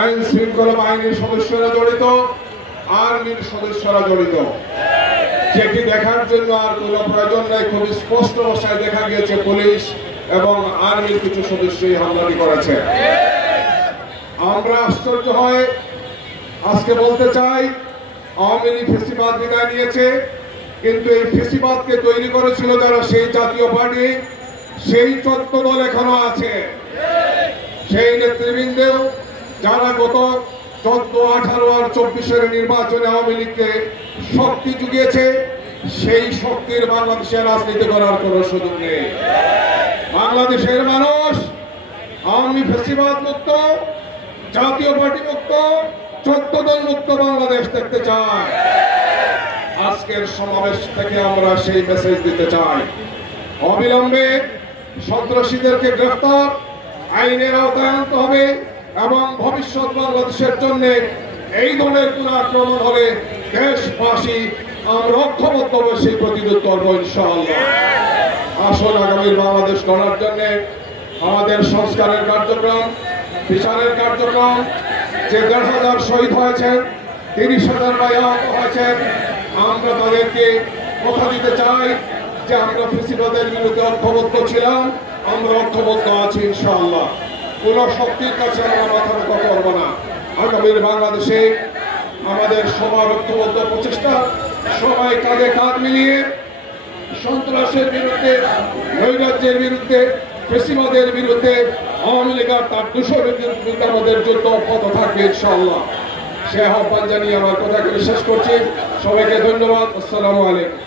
আইন শৃঙ্খলা বাহিনীর সদস্যরা জড়িত, আর্মির সদস্যরা জড়িত, যেটি দেখার জন্য আর কোনো প্রয়োজন নাই। খুবই স্পষ্ট ভাষায় দেখা গিয়েছে পুলিশ এবং আর্মির কিছু সদস্যই হামলাটি করেছে। আমরা আশ্চর্য হয়ে আজকে বলতে চাই, আওয়ামী লীগ ফেসিবাদ বিদায় নিয়েছে, কিন্তু এই ফেসিবাদকে তৈরি করেছিল যারা, সেই জাতীয় পার্টি, সেই 14 দল এখনো আছে, সেই নেতৃবৃন্দেও যারা গত 14, 18 আর 24-এর নির্বাচনে আওয়ামী লীগকে শক্তি জুগিয়েছে, সেই শক্তির বাংলাদেশের রাজনীতি করার কোনো সুযোগ নেই। বাংলাদেশের মানুষ আওয়ামী ফেসিবাদ মুক্ত, জাতীয় পার্টি মুক্ত, 14 দল মুক্ত বাংলাদেশ দেখতে চায়। আজকের সমাবেশ থেকে আমরা সেই মেসেজ দিতে চাই। অবিলম্বে সন্ত্রাসীদেরকে গ্রেফতার, আইনের আওতায় আনতে হবে এবং ভবিষ্যৎ বাংলাদেশের জন্য এই ধরনের কোন আক্রমণ হলে দেশবাসী আমরা ঐক্যবদ্ধভাবে সেই প্রতিরোধ করবো ইনশাআল্লাহ। আসুন আগামীর বাংলাদেশ গড়ার জন্য আমাদের সংস্কারের কার্যক্রম, বিচারের কার্যক্রম, যে 1,500 শহীদ হয়েছেন, 30,000 আহত হয়েছেন, আমরা তাদেরকে কথা দিতে চাই যে আমরা ফেসিবাদের বিরুদ্ধে ঐক্যবদ্ধ ছিলাম, আমরা ঐক্যবদ্ধ আছি ইনশাআল্লাহ। কোন শক্তির কাছে আমরা মাথা নত করবো না। আগামীর বাংলাদেশে আমাদের সবার ঐক্যবদ্ধ প্রচেষ্টা, সবাই কাঁধে কাঁধ মিলিয়ে সন্ত্রাসের বিরুদ্ধে, নৈরাজ্যের বিরুদ্ধে, ফেসিবাদের বিরুদ্ধে, আওয়ামী লীগ আর তার দূষণের বিরুদ্ধে আমাদের যুদ্ধ অব্যাহত থাকবে ইনশাআল্লাহ। সে আহ্বান জানিয়ে আমার কথাকে শেষ করছি। সবাইকে ধন্যবাদ। আসসালামু আলাইকুম।